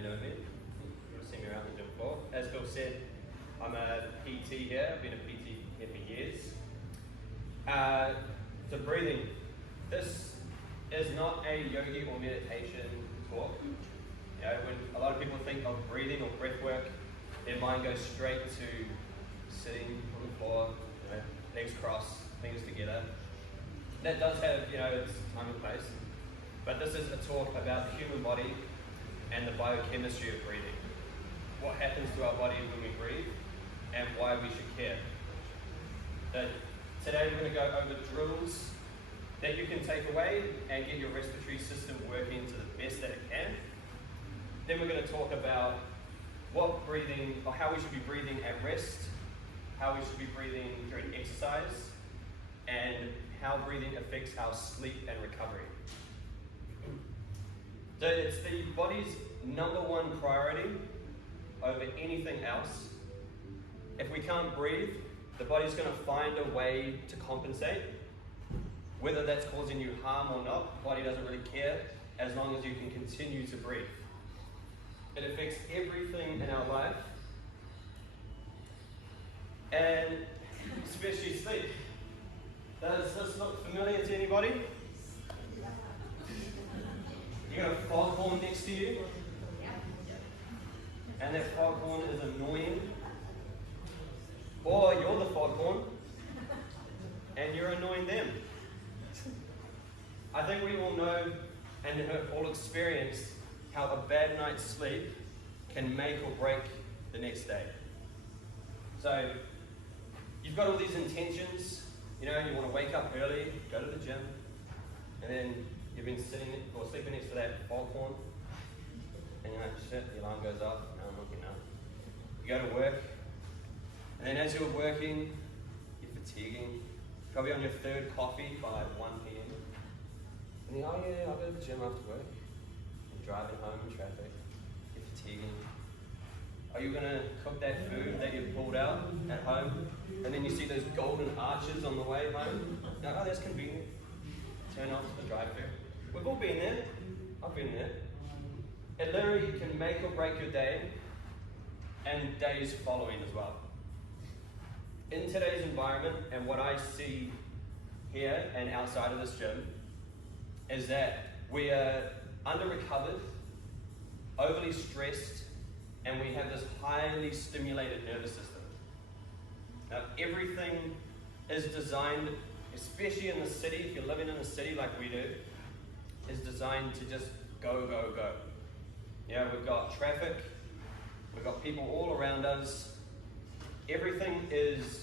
may know me. You'll see me around the gym floor. As Phil said, I'm a PT here. I've been a PT here for years. So breathing. This is not a yogi or meditation talk. You know, when a lot of people think of breathing or breath work, their mind goes straight to sitting on the floor, you know, legs crossed, fingers together. That does have, its time and place. But this is a talk about the human body and the biochemistry of breathing. What happens to our body when we breathe and why we should care. So today we're going to go over drills that you can take away and get your respiratory system working to the best that it can. Then we're going to talk about what breathing, or how we should be breathing at rest, how we should be breathing during exercise, and how breathing affects our sleep and recovery. So it's the body's #1 priority over anything else. If we can't breathe, the body's going to find a way to compensate. Whether that's causing you harm or not, the body doesn't really care as long as you can continue to breathe. It affects everything in our life, and especially sleep. Does this look familiar to anybody? You got a foghorn next to you, and that foghorn is annoying. Or you're the foghorn, and you're annoying them. I think we all know and have all experienced how a bad night's sleep can make or break the next day. So you've got all these intentions, you want to wake up early, go to the gym, and then you've been sitting or sleeping next to that foghorn, and you're like, shit, the alarm goes off, no, I'm looking up. You go to work, and then as you're working, you're fatiguing, probably on your 3rd coffee by 1 p.m. And you go, oh yeah, I'll go to the gym after work. You're driving home in traffic, you're fatiguing. Are you gonna cook that food that you've pulled out at home? And then you see those golden arches on the way home? You're like, oh, that's convenient. Turn off the drive-thru. We've all been there. I've been there. It literally can make or break your day and days following as well. In today's environment, and what I see here and outside of this gym, is that we are under-recovered, overly stressed, and we have this highly stimulated nervous system. Now, everything is designed, especially in the city, if you're living in the city like we do, is designed to just go, go, go. We've got traffic, we've got people all around us. Everything is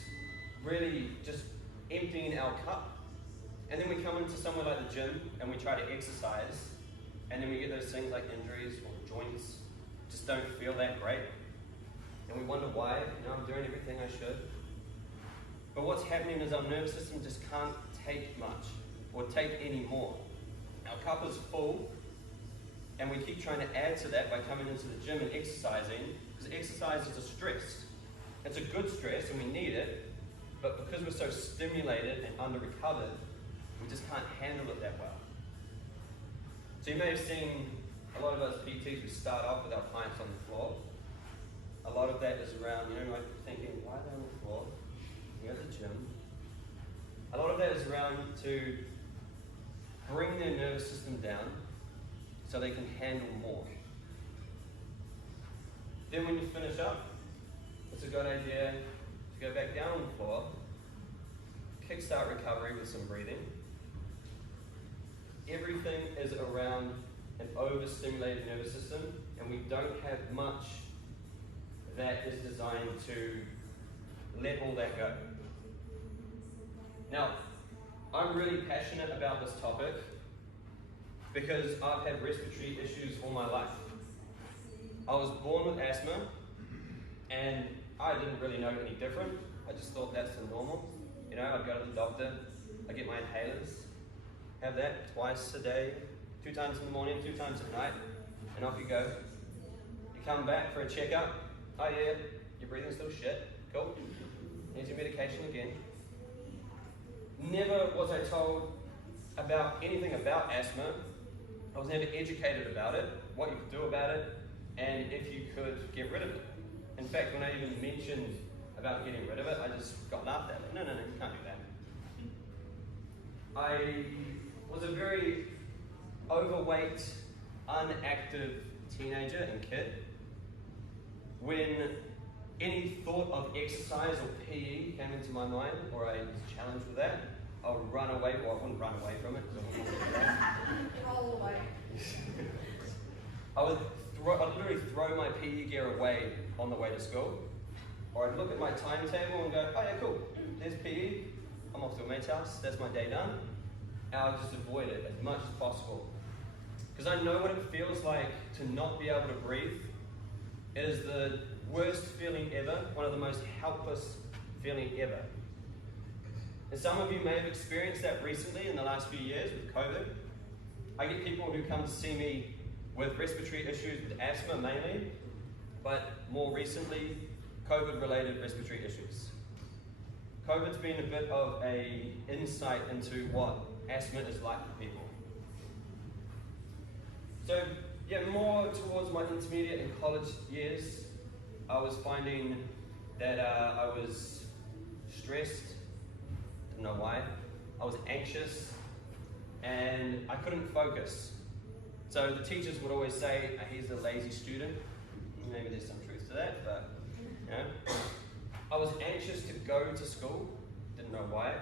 really just emptying our cup. And then we come into somewhere like the gym and we try to exercise, and then we get those things like injuries or joints just don't feel that great. And we wonder why. I'm doing everything I should. But what's happening is our nervous system just can't take much or take any more. Our cup is full, and we keep trying to add to that by coming into the gym and exercising, because exercise is a stress. It's a good stress and we need it, but because we're so stimulated and under-recovered, we just can't handle it that well. So you may have seen a lot of us PTs, we start off with our clients on the floor. A lot of that is around, like thinking, why are they on the floor? We're at the gym. A lot of that is around to bring their nervous system down so they can handle more. Then when you finish up, it's a good idea to go back down on the floor, kickstart recovery with some breathing. Everything is around an overstimulated nervous system, and we don't have much that is designed to let all that go. Now, I'm really passionate about this topic because I've had respiratory issues all my life. I was born with asthma, and I didn't really know any different. I just thought that's the normal. I'd go to the doctor, I'd get my inhalers, have that twice a day, 2 times in the morning, 2 times at night, and off you go. You come back for a checkup, oh yeah, your breathing's still shit, cool. Here's your medication again. Never was I told about anything about asthma. I was never educated about it, what you could do about it, and if you could get rid of it. In fact, when I even mentioned about getting rid of it, I just got laughed at. No, you can't do that. I was a very overweight, unactive teenager and kid. When any thought of exercise or PE came into my mind, or I was challenged with that, I would run away. Well, I wouldn't run away from it because I wouldn't want to do that. Roll away. I'd literally throw my PE gear away on the way to school. Or I'd look at my timetable and go, oh yeah, cool, there's PE, I'm off to a mate's house, that's my day done. And I'll just avoid it as much as possible. Because I know what it feels like to not be able to breathe. It is the worst feeling ever, one of the most helpless feeling ever. And some of you may have experienced that recently in the last few years with COVID. I get people who come to see me with respiratory issues, with asthma mainly, but more recently, COVID-related respiratory issues. COVID's been a bit of an insight into what asthma is like for people. So, yeah, more towards my intermediate and college years, I was finding that I was stressed, didn't know why. I was anxious, and I couldn't focus. So the teachers would always say, he's a lazy student. Maybe there's some truth to that, but you know. I was anxious to go to school, didn't know why.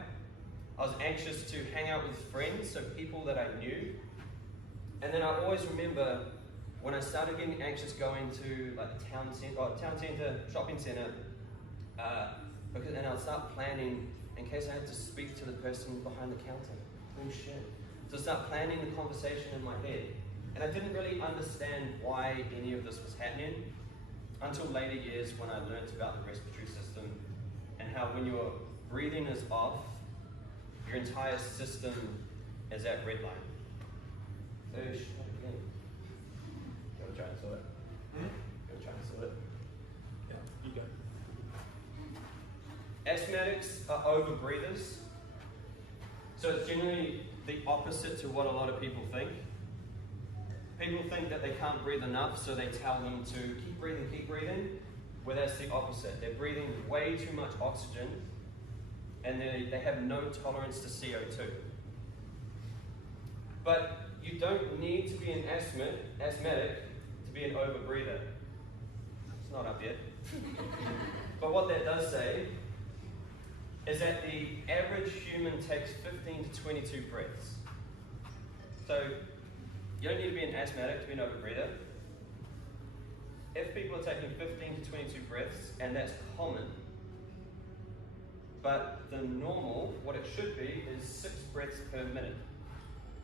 I was anxious to hang out with friends, so people that I knew. And then I always remember when I started getting anxious going to like the town centre, shopping centre, and I'll start planning in case I had to speak to the person behind the counter. Oh shit. So I start planning the conversation in my head. And I didn't really understand why any of this was happening until later years when I learned about the respiratory system and how when your breathing is off, your entire system is at red line. So, again. Gotta try and sort it. Gotta try and sort it. Yeah, you go. Asthmatics are overbreathers. So it's generally the opposite to what a lot of people think. People think that they can't breathe enough, so they tell them to keep breathing, where that's the opposite. They're breathing way too much oxygen, and they have no tolerance to CO2. But you don't need to be an asthmatic to be an overbreather. It's not up yet. But what that does say is that the average human takes 15 to 22 breaths. So you don't need to be an asthmatic to be an overbreather. If people are taking 15 to 22 breaths, and that's common, but the normal, what it should be, is 6 breaths per minute.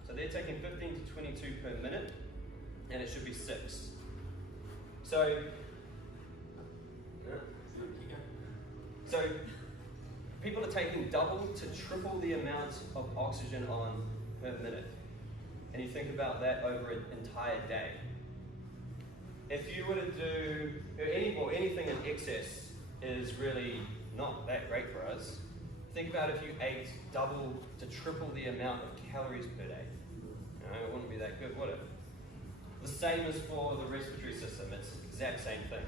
So they're taking 15 to 22 per minute, and it should be 6. So people are taking double to triple the amount of oxygen on per minute. And you think about that over an entire day. If you were to do anything in excess is really not that great for us. Think about if you ate double to triple the amount of calories per day. It wouldn't be that good, would it? The same as for the respiratory system. It's the exact same thing.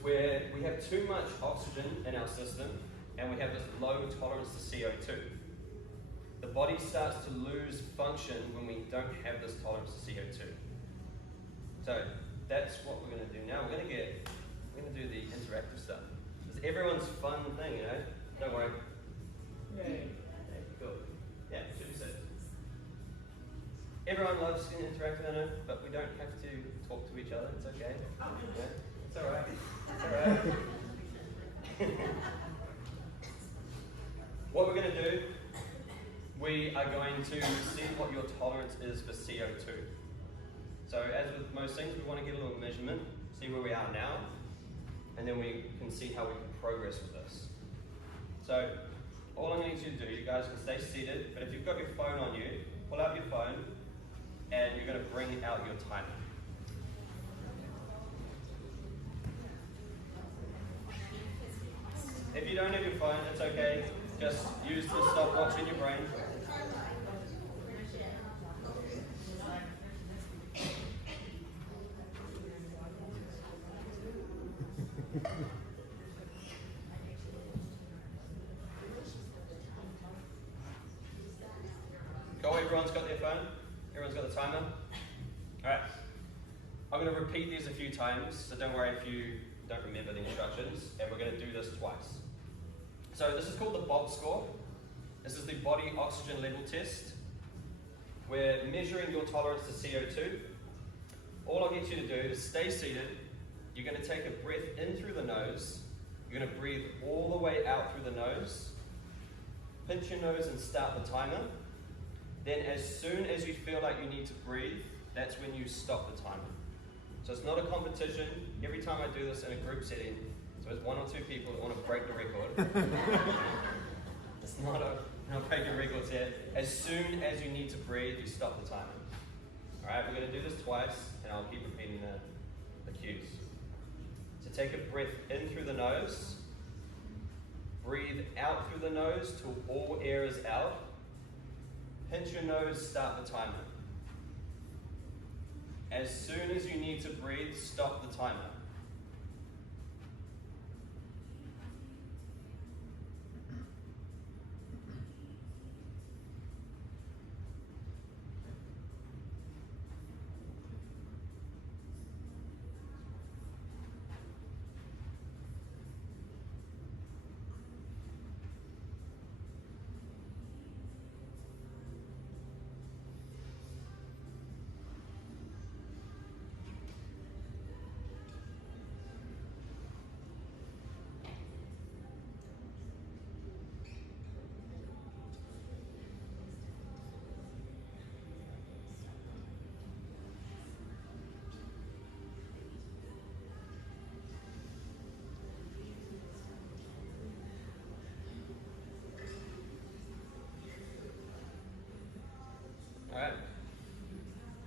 Where we have too much oxygen in our system and we have this low tolerance to CO2. The body starts to lose function when we don't have this tolerance to CO2. So that's what we're going to do now. We're going to do the interactive stuff. It's everyone's fun thing, you know. Don't worry. Yay. Cool. Yeah, should be said. Everyone loves interactive, I know, but we don't have to talk to each other. It's okay. Yeah, it's all right. It's all right. What we're going to do, we are going to see what your tolerance is for CO2. So as with most things, we want to get a little measurement, see where we are now, and then we can see how we can progress with this. So all I need you to do, you guys can stay seated, but if you've got your phone on you, pull out your phone, and you're going to bring out your timer. If you don't have your phone, it's okay. Just use the stopwatch in your brain. everyone's got their phone? Everyone's got the timer? Alright. I'm going to repeat these a few times, so don't worry if you don't remember the instructions, and we're going to do this twice. So this is called the BOB score. This is the body oxygen level test. We're measuring your tolerance to CO2. All I'll get you to do is stay seated. You're going to take a breath in through the nose. You're going to breathe all the way out through the nose. Pinch your nose and start the timer. Then as soon as you feel like you need to breathe, that's when you stop the timer. So it's not a competition. Every time I do this in a group setting, so it's 1 or 2 people that want to break the record. It's not breaking records here. As soon as you need to breathe, you stop the timer. Alright, we're going to do this twice, and I'll keep repeating the cues. So take a breath in through the nose. Breathe out through the nose till all air is out. Pinch your nose, start the timer. As soon as you need to breathe, stop the timer. Alright,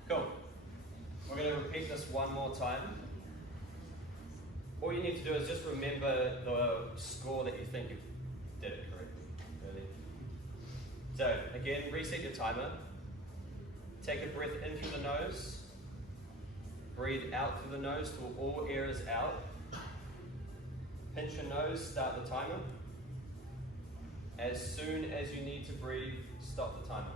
cool. We're going to repeat this one more time. All you need to do is just remember the score that you think you did it correctly. Really. So again, reset your timer. Take a breath in through the nose. Breathe out through the nose till all air is out. Pinch your nose, start the timer. As soon as you need to breathe, stop the timer.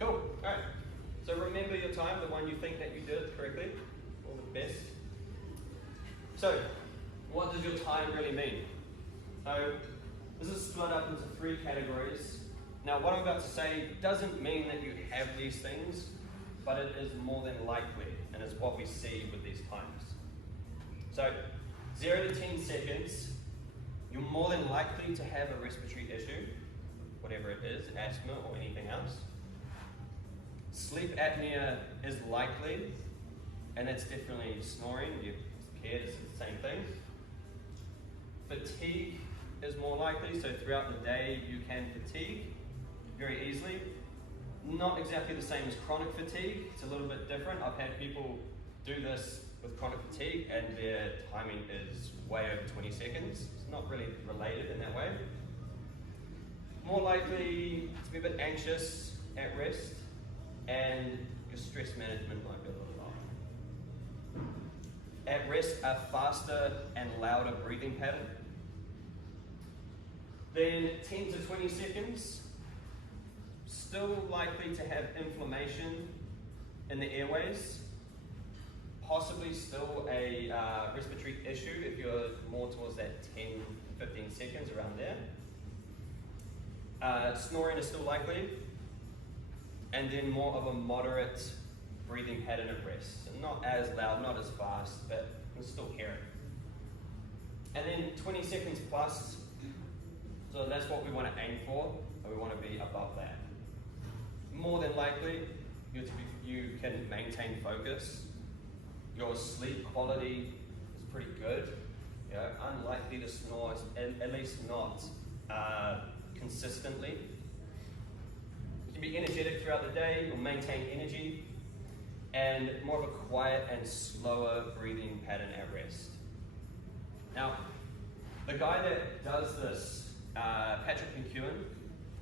Cool. Alright. So remember your time, the one you think that you did it correctly, or the best. So, what does your time really mean? So, this is split up into 3 categories. Now, what I'm about to say doesn't mean that you have these things, but it is more than likely, and it's what we see with these times. So, 0 to 10 seconds, you're more than likely to have a respiratory issue, whatever it is, asthma or anything else. Sleep apnea is likely, and that's definitely snoring. You're scared, it's the same thing. Fatigue is more likely, so throughout the day you can fatigue very easily. Not exactly the same as chronic fatigue, it's a little bit different. I've had people do this with chronic fatigue and their timing is way over 20 seconds. It's not really related in that way. More likely to be a bit anxious at rest, and your stress management might be a little low. At rest, a faster and louder breathing pattern. Then 10 to 20 seconds, still likely to have inflammation in the airways, possibly still a respiratory issue if you're more towards that 10, 15 seconds around there. Snoring is still likely, and then more of a moderate breathing pattern at rest. So not as loud, not as fast, but you can still hear it. And then 20 seconds plus, so that's what we want to aim for. and we want to be above that. More than likely, you can maintain focus. Your sleep quality is pretty good. You know, unlikely to snore, at least not consistently. You can be energetic throughout the day, you'll maintain energy, and more of a quiet and slower breathing pattern at rest. Now, the guy that does this, Patrick McEwen,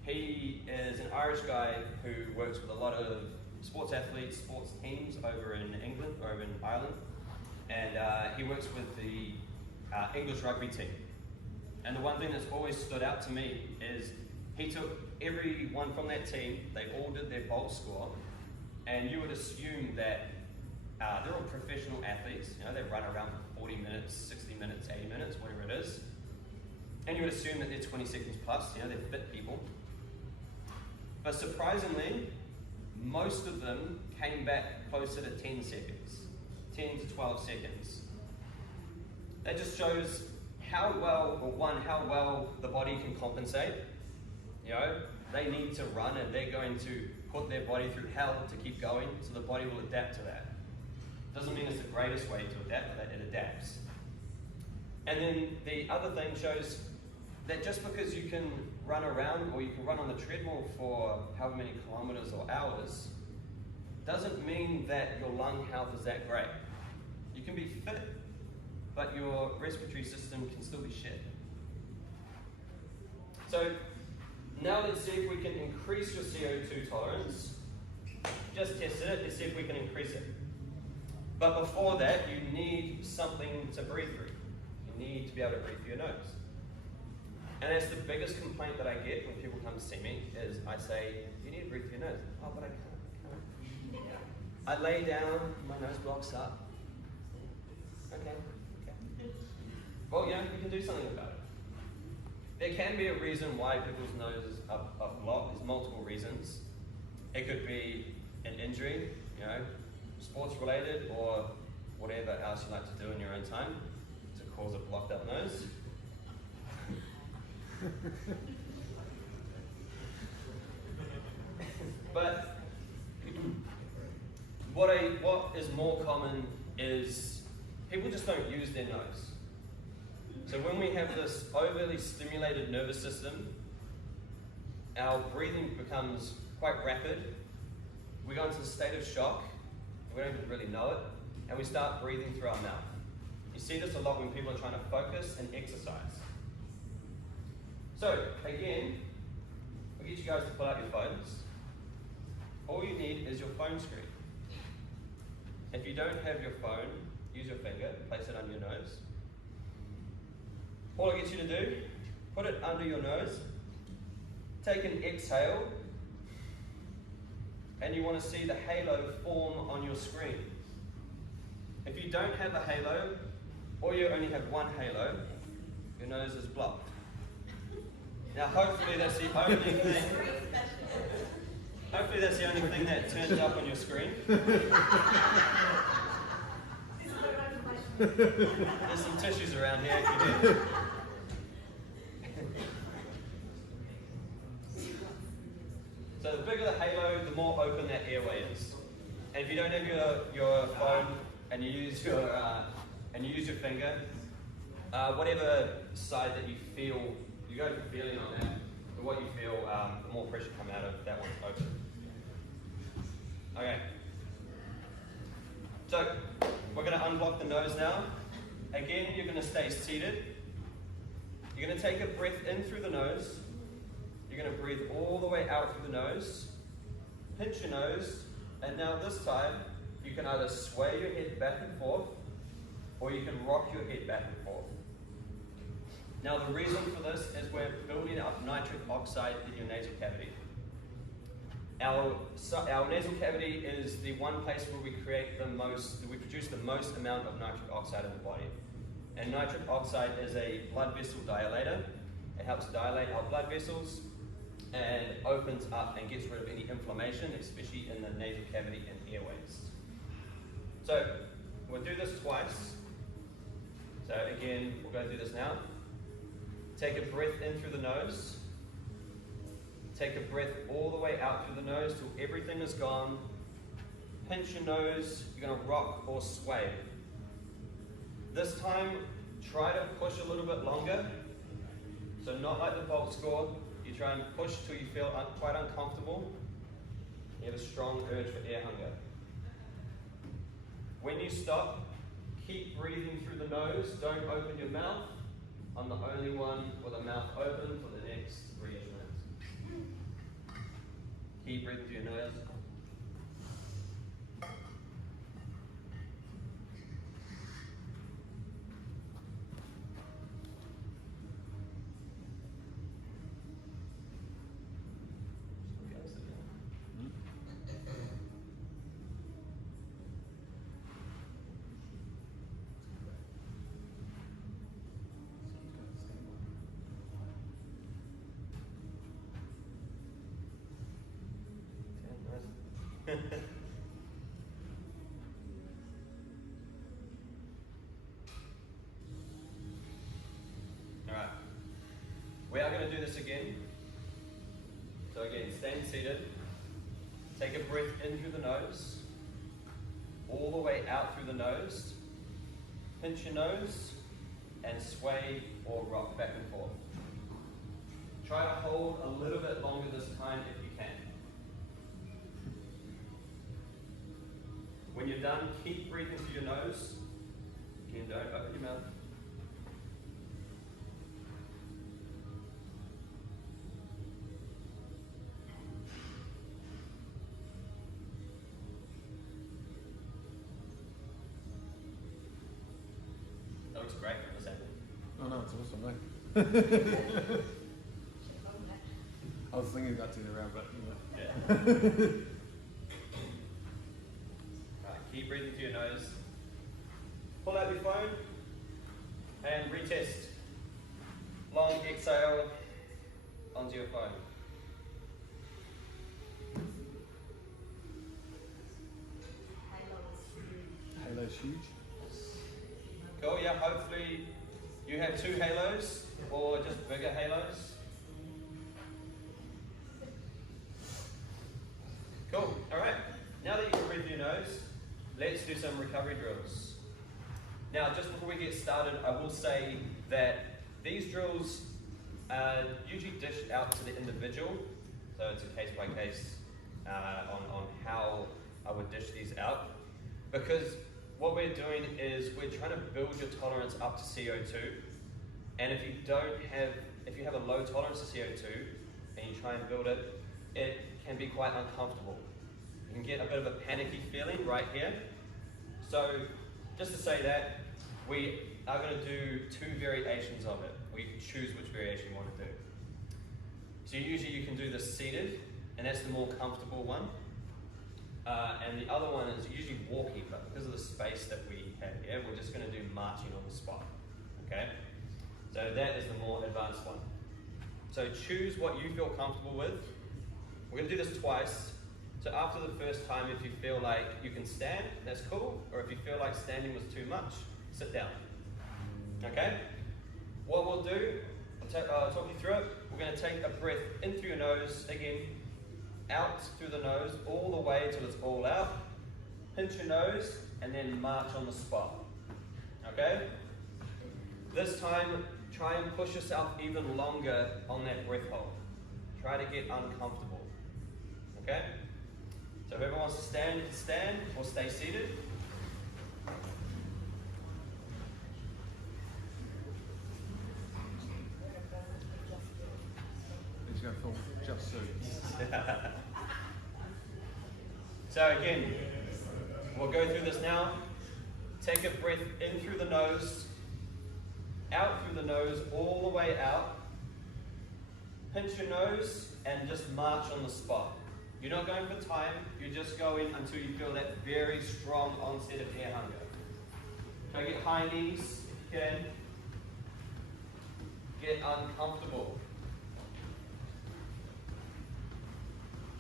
he is an Irish guy who works with a lot of sports athletes, sports teams over in England, or over in Ireland, and he works with the English rugby team. And the one thing that's always stood out to me is he took everyone from that team, they all did their bolt score, and you would assume that they're all professional athletes, you know, they run around for 40 minutes, 60 minutes, 80 minutes, whatever it is. And you would assume that they're 20 seconds plus, you know, they're fit people. But surprisingly, most of them came back closer to 10 seconds, 10 to 12 seconds. That just shows how well the body can compensate. You know, they need to run and they're going to put their body through hell to keep going, so the body will adapt to that. Doesn't mean it's the greatest way to adapt, but it adapts. And then the other thing shows that just because you can run around or you can run on the treadmill for however many kilometers or hours, doesn't mean that your lung health is that great. You can be fit, but your respiratory system can still be shit. So now let's see if we can increase your CO2 tolerance. Just tested it, let's see if we can increase it. But before that, you need something to breathe through. You need to be able to breathe through your nose. And that's the biggest complaint that I get when people come to see me, is I say, you need to breathe through your nose. Oh, but I can't. I lay down, my nose blocks up. Okay. Well, yeah, we can do something about it. There can be a reason why people's noses are blocked. There's multiple reasons. It could be an injury, you know, sports related, or whatever else you like to do in your own time to cause a blocked up nose. But what is more common is people just don't use their nose. So when we have this overly stimulated nervous system, our breathing becomes quite rapid. We go into a state of shock, we don't even really know it, and we start breathing through our mouth. You see this a lot when people are trying to focus and exercise. So, again, we'll get you guys to pull out your phones. All you need is your phone screen. If you don't have your phone, use your finger, place it under your nose. All I get you to do, put it under your nose, take an exhale, and you want to see the halo form on your screen. If you don't have a halo, or you only have one halo, your nose is blocked. Now hopefully that's the only thing. Hopefully that's the only thing that turns up on your screen. There's some tissues around here if you do. So the bigger the halo, the more open that airway is. And if you don't have your phone and you use your finger, whatever side that you feel, you go for feeling on that, the what you feel, the more pressure come out of that one's open. Okay. So we're going to unblock the nose now. Again, you're going to stay seated. You're going to take a breath in through the nose. You're going to breathe all the way out through the nose. Pinch your nose. And now this time, you can either sway your head back and forth, or you can rock your head back and forth. Now the reason for this is we're building up nitric oxide in your nasal cavity. Our nasal cavity is the one place where we produce the most amount of nitric oxide in the body. And nitric oxide is a blood vessel dilator. It helps dilate our blood vessels and opens up and gets rid of any inflammation, especially in the nasal cavity and airways. So we'll do this twice. So again, we'll go through this now. Take a breath in through the nose. Take a breath all the way out through the nose till everything is gone. Pinch your nose. You're going to rock or sway. This time, try to push a little bit longer. So not like the vault score. You try and push till you feel quite uncomfortable. You have a strong urge for air hunger. When you stop, keep breathing through the nose. Don't open your mouth. I'm the only one with a mouth open for the next 3 minutes. Keep breathing through your nose. Alright, we are going to do this again. So again, stand seated, take a breath in through the nose, all the way out through the nose, pinch your nose, and sway or rock back and forth. Try to hold a little bit longer this time if you can. When you're done, keep breathing through your nose. Again, don't open your mouth. That looks great for a second. Oh no, it's awesome, mate. I was thinking about doing around, but Yeah. Right, keep breathing through your nose. Pull out your phone and retest. Long exhale onto your phone. Halo's huge. Cool, yeah, hopefully you have 2 halos or just bigger halos. Cool, alright. Now that you can breathe through your nose, let's do some recovery drills. Now, just before we get started, I will say that these drills are usually dished out to the individual. So it's a case by case on how I would dish these out. Because what we're doing is we're trying to build your tolerance up to CO2. And if you have a low tolerance to CO2 and you try and build it, it can be quite uncomfortable. You can get a bit of a panicky feeling right here. So just to say that, we are going to do 2 variations of it. We can choose which variation you want to do. So usually you can do this seated, and that's the more comfortable one. And the other one is usually walking, but because of the space that we have here, we're just going to do marching on the spot. Okay? So that is the more advanced one. So choose what you feel comfortable with. We're going to do this twice. So after the first time, if you feel like you can stand, that's cool. Or if you feel like standing was too much, sit down. Okay? What we'll do, I'll talk you through it. We're going to take a breath in through your nose, again, out through the nose, all the way till it's all out. Pinch your nose, and then march on the spot. Okay? This time, try and push yourself even longer on that breath hold. Try to get uncomfortable. Okay? So whoever wants to stand, you can stand or stay seated. He's going to film just soon. So again, we'll go through this now. Take a breath in through the nose, out through the nose, all the way out. Pinch your nose and just march on the spot. You're not going for time, you're just going until you feel that very strong onset of air hunger. Try to get high knees if you can. Get uncomfortable.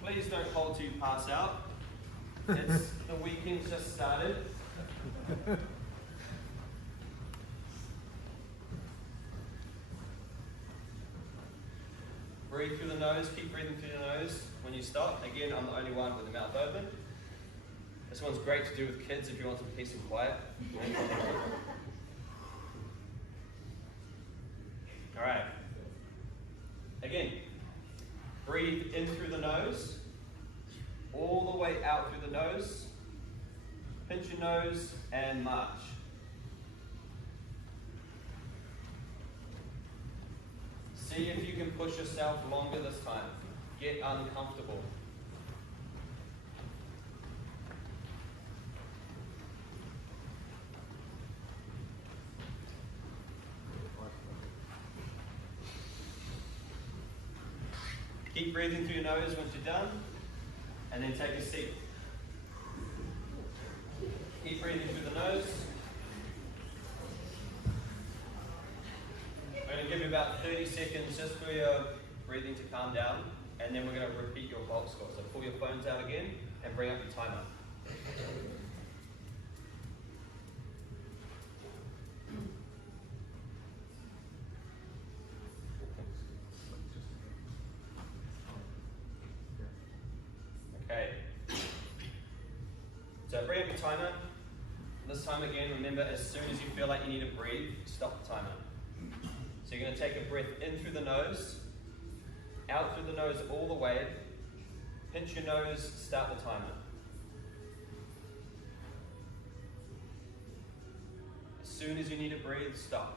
Please don't hold till you pass out. The weekend's just started. Breathe through the nose, keep breathing through the nose when you stop. Again, I'm the only one with the mouth open. This one's great to do with kids if you want some peace and quiet. All right. Again, breathe in through the nose, all the way out through the nose. Pinch your nose and march. See if you can push yourself longer this time. Get uncomfortable. Keep breathing through your nose once you're done, and then take a seat. Keep breathing through the nose. I'm going to give you about 30 seconds just for your breathing to calm down, and then we're going to repeat your bulk score. So pull your phones out again and bring up your timer. Okay. So bring up your timer. This time again, remember, as soon as you feel like you need to breathe, stop the timer. So you're going to take a breath in through the nose, out through the nose all the way, pinch your nose, start the timer. As soon as you need to breathe, stop.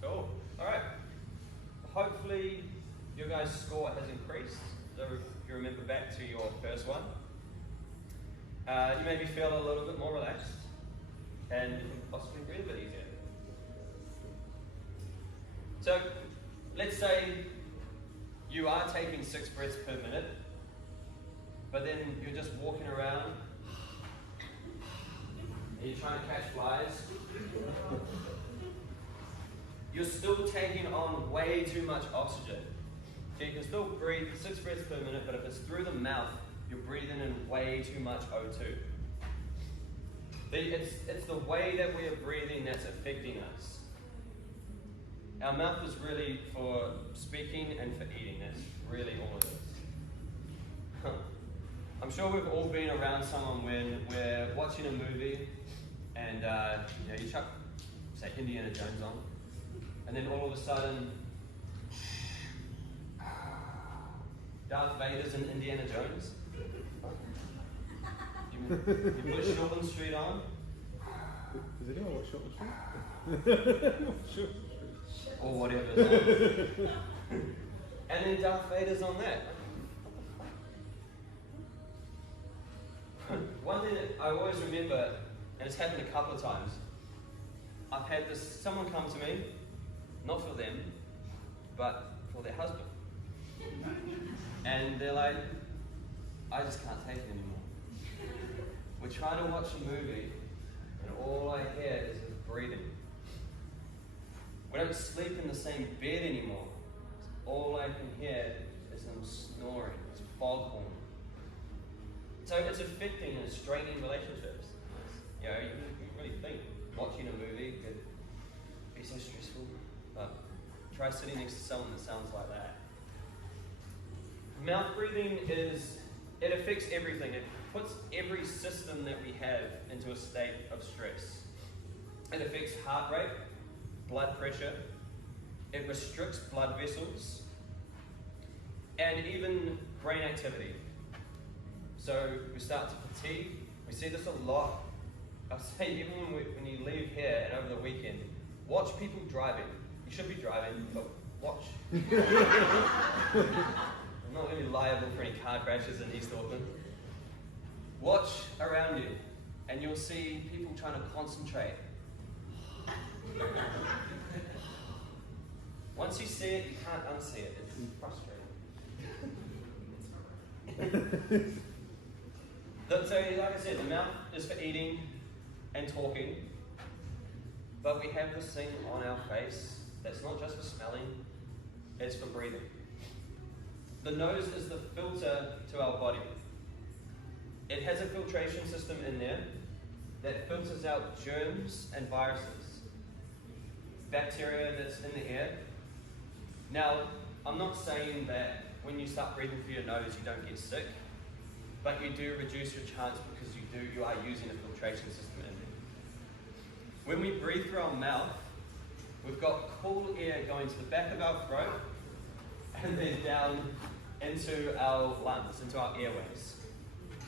Cool. Alright. Hopefully your guys' score has increased. So if you remember back to your first one, you maybe feel a little bit more relaxed and you can possibly breathe a bit easier. So let's say you are taking 6 breaths per minute, but then you're just walking around and you're trying to catch flies. You're still taking on way too much oxygen. So you can still breathe 6 breaths per minute, but if it's through the mouth, you're breathing in way too much O2. It's the way that we are breathing that's affecting us. Our mouth is really for speaking and for eating. That's really all it is. I'm sure we've all been around someone when we're watching a movie and you chuck, say, Indiana Jones on. And then all of a sudden, Darth Vader's in Indiana Jones. You put Shortland Street on. Does anyone watch Shortland Street? Or whatever it's on. And then Darth Vader's on that. One thing that I always remember, and it's happened a couple of times, I've had someone come to me, not for them, but for their husband. And they're like, I just can't take it anymore. We're trying to watch a movie, and all I hear is his breathing. We don't sleep in the same bed anymore. All I can hear is him snoring, his foghorn. So it's affecting and straining relationships. You know, you really think watching a movie could be so stressful. But try sitting next to someone that sounds like that. Mouth breathing it affects everything. It puts every system that we have into a state of stress. It affects heart rate, blood pressure, it restricts blood vessels, and even brain activity. So we start to fatigue. We see this a lot. I'll say even when you leave here and over the weekend, watch people driving. You should be driving, but watch. I'm not going to be liable for any car crashes in East Auckland. Watch around you, and you'll see people trying to concentrate. Once you see it, you can't unsee it. It's frustrating. So, like I said, the mouth is for eating and talking, but we have this thing on our face that's not just for smelling, it's for breathing. The nose is the filter to our body. It has a filtration system in there that filters out germs and viruses, bacteria that's in the air. Now, I'm not saying that when you start breathing through your nose you don't get sick, but you do reduce your chance because you are using a filtration system in there. When we breathe through our mouth, we've got cool air going to the back of our throat and then down into our lungs, into our airways.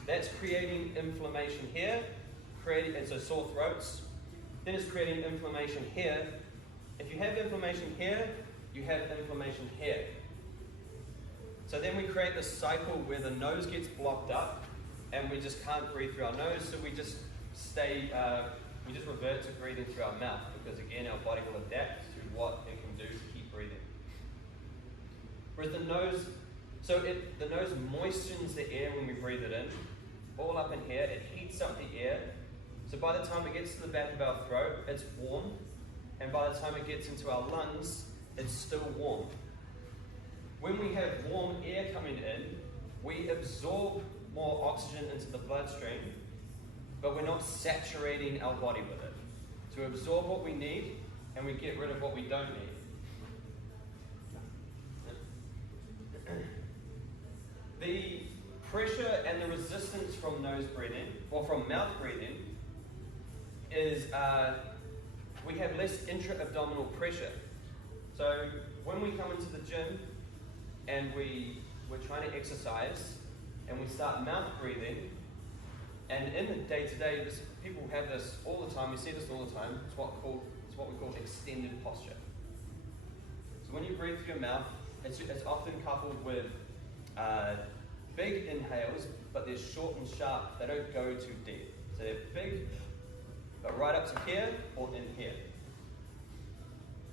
That's creating inflammation here, and so sore throats. Then it's creating inflammation here. If you have inflammation here, you have inflammation here. So then we create this cycle where the nose gets blocked up and we just can't breathe through our nose, so we just revert to breathing through our mouth, because again our body will adapt to what it can do to keep breathing. Whereas the nose moistens the air when we breathe it in, all up in here, it heats up the air, so by the time it gets to the back of our throat, it's warm, and by the time it gets into our lungs, it's still warm. When we have warm air coming in, we absorb more oxygen into the bloodstream, but we're not saturating our body with it. So we absorb what we need, and we get rid of what we don't need. The pressure and the resistance from nose breathing, or from mouth breathing, is we have less intra-abdominal pressure. So when we come into the gym and we're trying to exercise and we start mouth breathing, and in the day-to-day, people have this all the time, we see this all the time, it's what we call extended posture. So when you breathe through your mouth, it's often coupled with big inhales, but they're short and sharp, they don't go too deep. So they're big, but right up to here or in here.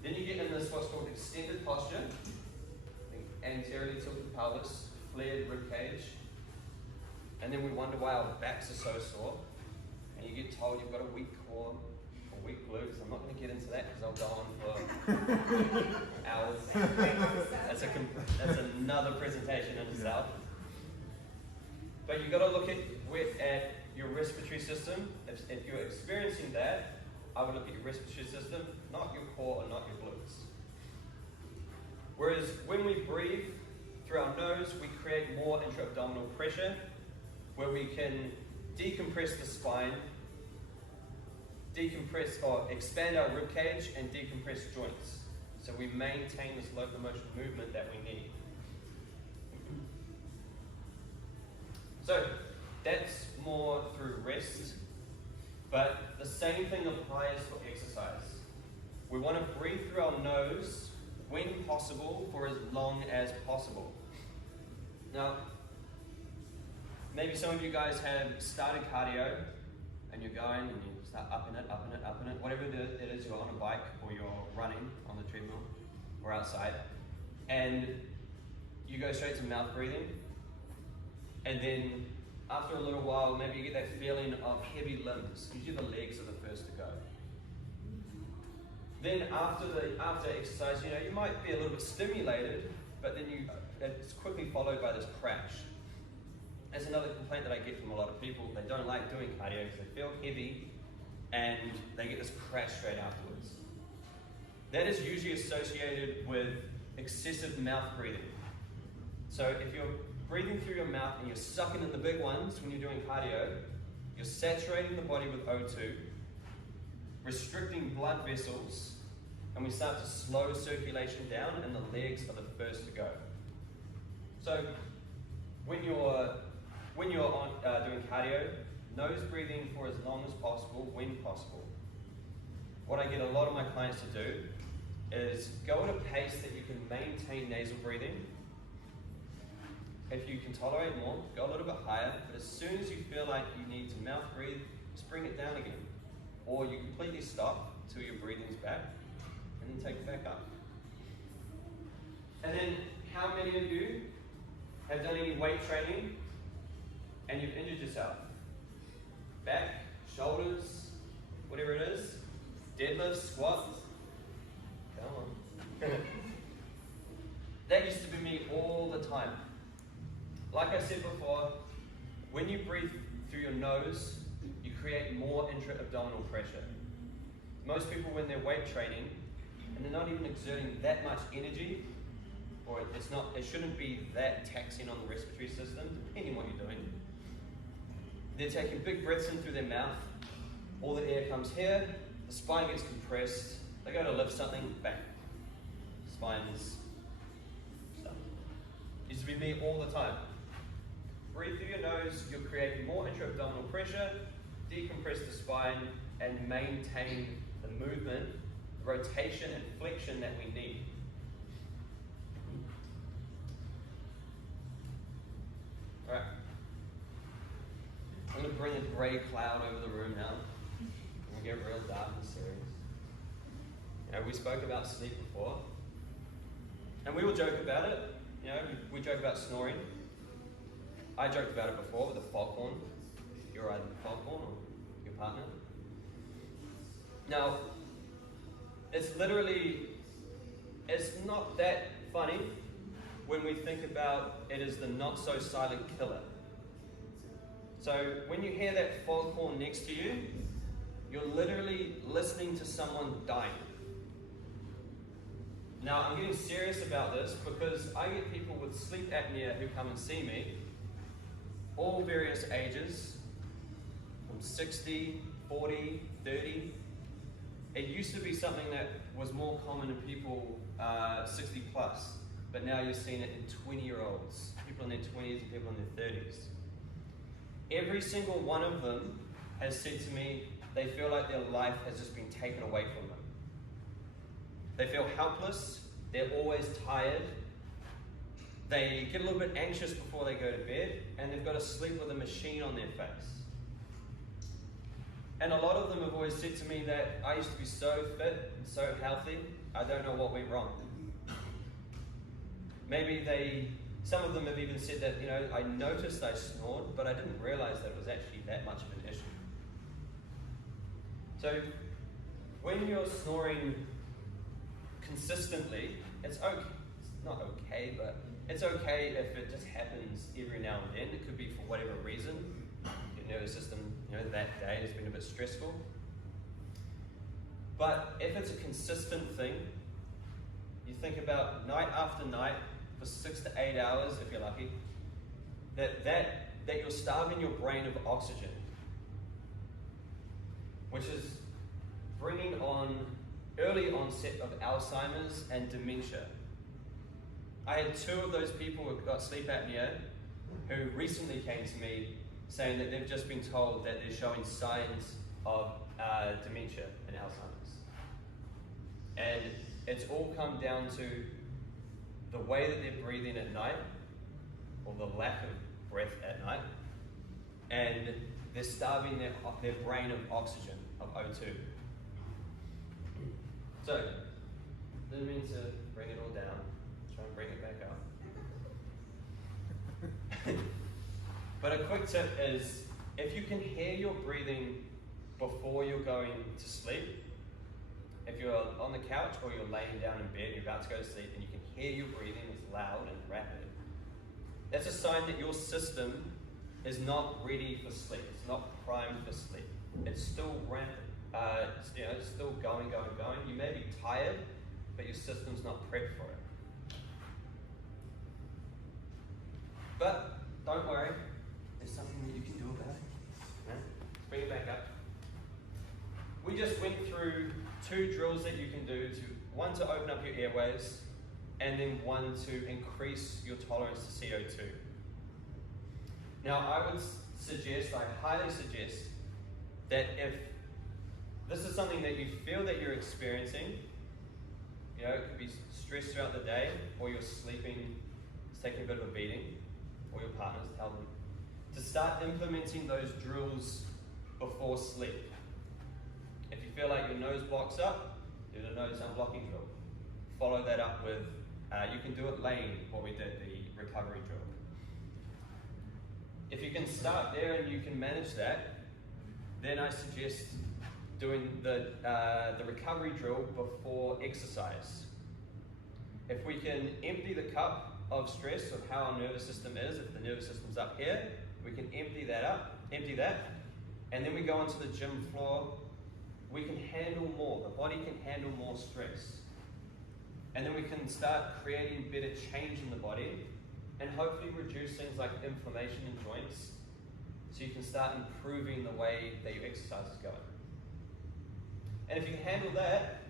Then you get in this what's called extended posture, anteriorly tilted pelvis, flared rib cage, and then we wonder why our backs are so sore, and you get told you've got a weak core or weak glutes. I'm not going to get into that because I'll go on for hours. That's another presentation in itself. But you've got to look at your respiratory system. If you're experiencing that, I would look at your respiratory system, not your core or not your glutes. Whereas when we breathe through our nose, we create more intra-abdominal pressure, where we can decompress the spine, expand our rib cage, and decompress joints. So we maintain this locomotion movement that we need. So that's more through rest, but the same thing applies for exercise. We want to breathe through our nose when possible for as long as possible. Now, maybe some of you guys have started cardio and you're going and you start upping it, whatever it is, you're on a bike or you're running on the treadmill or outside, and you go straight to mouth breathing, and then after a little while, maybe you get that feeling of heavy limbs. Usually the legs are the first to go. Then after exercise, you might be a little bit stimulated, but then it's quickly followed by this crash. That's another complaint that I get from a lot of people. They don't like doing cardio because they feel heavy and they get this crash straight afterwards. That is usually associated with excessive mouth breathing. So if you're breathing through your mouth and you're sucking in the big ones when you're doing cardio, you're saturating the body with O2, restricting blood vessels, and we start to slow circulation down, and the legs are the first to go. So when you're doing cardio, nose breathing for as long as possible, when possible. What I get a lot of my clients to do is go at a pace that you can maintain nasal breathing, if you can tolerate more, go a little bit higher, but as soon as you feel like you need to mouth breathe, just bring it down again. Or you completely stop until your breathing's back, and then take it back up. And then, how many of you have done any weight training and you've injured yourself? Back, shoulders, whatever it is, deadlifts, squats. Come on. That used to be me all the time. Like I said before, when you breathe through your nose, you create more intra-abdominal pressure. Most people, when they're weight training, and they're not even exerting that much energy, or it shouldn't be that taxing on the respiratory system, depending on what you're doing. They're taking big breaths in through their mouth, all the air comes here, the spine gets compressed, they go to lift something, bang. Spine's stuck. Used to be me all the time. Breathe through your nose, you'll create more intra-abdominal pressure, decompress the spine, and maintain the movement, the rotation and flexion that we need. Alright. I'm going to bring a grey cloud over the room now. We'll get real dark and serious. You know, we spoke about sleep before. And we will joke about it. You know, we joke about snoring. I joked about it before with the foghorn. You're either the foghorn or your partner. Now, it's not that funny when we think about it as the not-so-silent killer. So when you hear that foghorn next to you, you're literally listening to someone dying. Now, I'm getting serious about this because I get people with sleep apnea who come and see me, all various ages, from 60, 40, 30. It used to be something that was more common in people 60 plus, but now you're seeing it in 20-year-olds, people in their 20s and people in their 30s. Every single one of them has said to me they feel like their life has just been taken away from them. They feel helpless, they're always tired, they get a little bit anxious before they go to bed, and they've got to sleep with a machine on their face. And a lot of them have always said to me that I used to be so fit and so healthy, I don't know what went wrong. Some of them have even said that, you know, I noticed I snored, but I didn't realize that it was actually that much of an issue. So, when you're snoring consistently, it's okay. It's not okay, but it's okay if it just happens every now and then. It could be for whatever reason. Your nervous system, you know, that day has been a bit stressful. But if it's a consistent thing, you think about night after night for 6 to 8 hours, if you're lucky, that you're starving your brain of oxygen, which is bringing on early onset of Alzheimer's and dementia. I had 2 of those people who got sleep apnea who recently came to me saying that they've just been told that they're showing signs of dementia and Alzheimer's. And it's all come down to the way that they're breathing at night, or the lack of breath at night, and they're starving their brain of oxygen, of O2. So, didn't mean to bring it all down, try and bring it back up. But a quick tip is, if you can hear your breathing before you're going to sleep, if you're on the couch or you're laying down in bed, you're about to go to sleep, and you can hear your breathing, it's loud and rapid, that's a sign that your system is not ready for sleep. It's not primed for sleep. It's still rampant. It's still going. You may be tired, but your system's not prepped for it. But don't worry, there's something that you can do about it. Yeah? Let's bring it back up. We just went through 2 drills that you can do, one to open up your airways, and then one to increase your tolerance to CO2. Now, I highly suggest that if this is something that you feel that you're experiencing, you know, it could be stress throughout the day, or you're sleeping, it's taking a bit of a beating, or your partners, tell them, to start implementing those drills before sleep. If you feel like your nose blocks up, do the nose unblocking drill. Follow that up with, you can do it laying, what we did, the recovery drill. If you can start there and you can manage that, then I suggest doing the recovery drill before exercise. If we can empty the cup of stress of how our nervous system is, if the nervous system's up here, we can empty that, and then we go onto the gym floor, we can handle more, the body can handle more stress. And then we can start creating better change in the body and hopefully reduce things like inflammation in joints, so you can start improving the way that your exercise is going. And if you can handle that,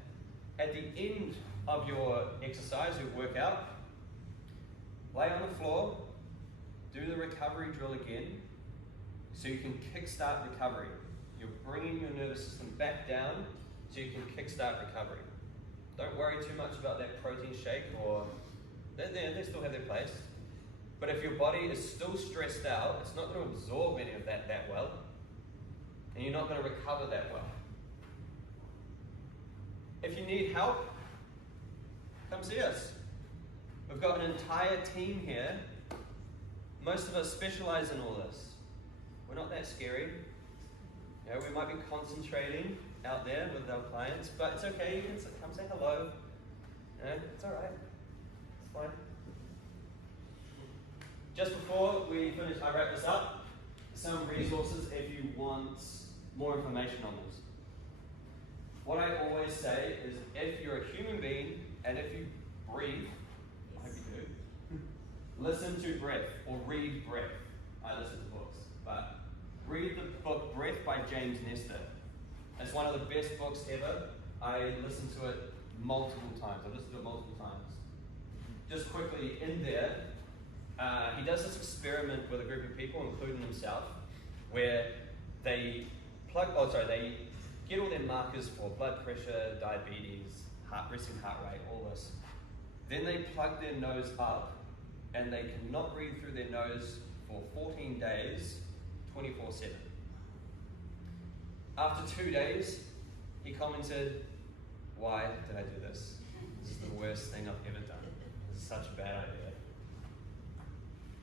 at the end of your exercise, your workout, lay on the floor, do the recovery drill again, so you can kickstart recovery. You're bringing your nervous system back down so you can kickstart recovery. Don't worry too much about that protein shake, or they still have their place. But if your body is still stressed out, it's not going to absorb any of that well, and you're not going to recover that well. If you need help, come see us. We've got an entire team here. Most of us specialize in all this. We're not that scary. You know, we might be concentrating out there with our clients, but it's okay. You can come say hello. You know, it's all right. It's fine. Just before we finish, I wrap this up. Some resources if you want more information on this. What I always say is, if you're a human being and if you breathe, I hope you do, listen to breath or read breath. I listen to books, but read the book Breath by James Nestor. It's one of the best books ever. I listened to it multiple times. I've listened to it multiple times. Just quickly, in there, he does this experiment with a group of people, including himself, where they get all their markers for blood pressure, diabetes, resting heart rate, all this. Then they plug their nose up, and they cannot breathe through their nose for 14 days, 24/7. After 2 days, he commented, "Why did I do this? This is the worst thing I've ever done. This is such a bad idea."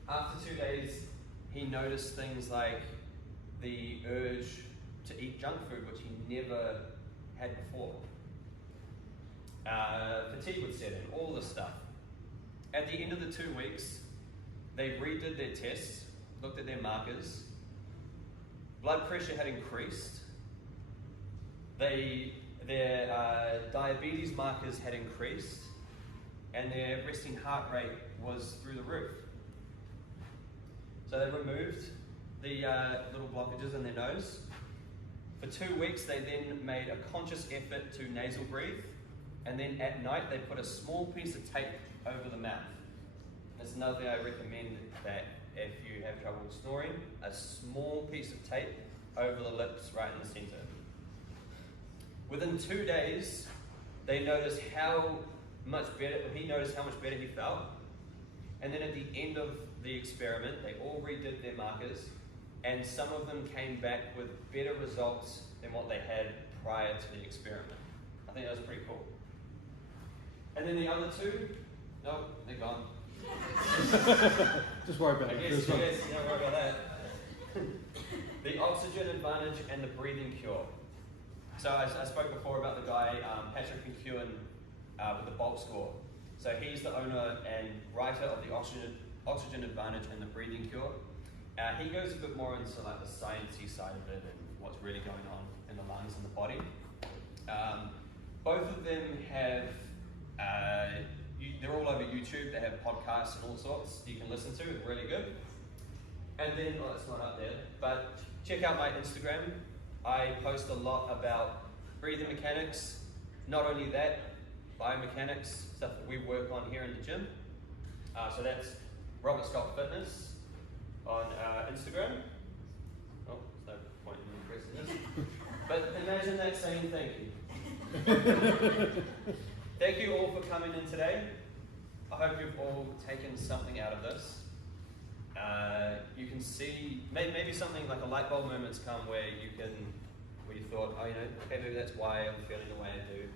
After 2 days, he noticed things like the urge to eat junk food, which he never had before. Fatigue would set in, all this stuff. At the end of the 2 weeks, they redid their tests, looked at their markers. Blood pressure had increased. Their diabetes markers had increased, and their resting heart rate was through the roof. So they removed the little blockages in their nose. For 2 weeks, they then made a conscious effort to nasal breathe, and then at night they put a small piece of tape over the mouth. That's another thing I recommend, that if you have trouble snoring, a small piece of tape over the lips right in the center. Within 2 days, they noticed how much better he felt. And then at the end of the experiment, they all redid their markers, and some of them came back with better results than what they had prior to the experiment. I think that was pretty cool. And then the other two, no, they're gone. Just worry about it. Yes, don't worry about that. The oxygen advantage and the breathing cure. So I spoke before about the guy, Patrick McEwen, with the Bolt score. So he's the owner and writer of the oxygen advantage and the breathing cure. He goes a bit more into like the sciencey side of it and what's really going on in the lungs and the body. Both of them have, they're all over YouTube. They have podcasts and all sorts you can listen to. They're really good. And then, oh, it's not up there, but check out my Instagram. I post a lot about breathing mechanics. Not only that, biomechanics, stuff that we work on here in the gym. So that's Robert Scott Fitness on Instagram. Oh, there's no point in pressing this. But imagine that saying thank you. Thank you all for coming in today. I hope you've all taken something out of this. you can see maybe something like a light bulb moments come where you thought, oh, okay, maybe that's why I'm feeling the way I do,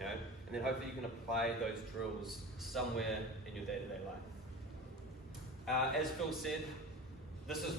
and then hopefully you can apply those drills somewhere in your day-to-day life. As Phil said, this is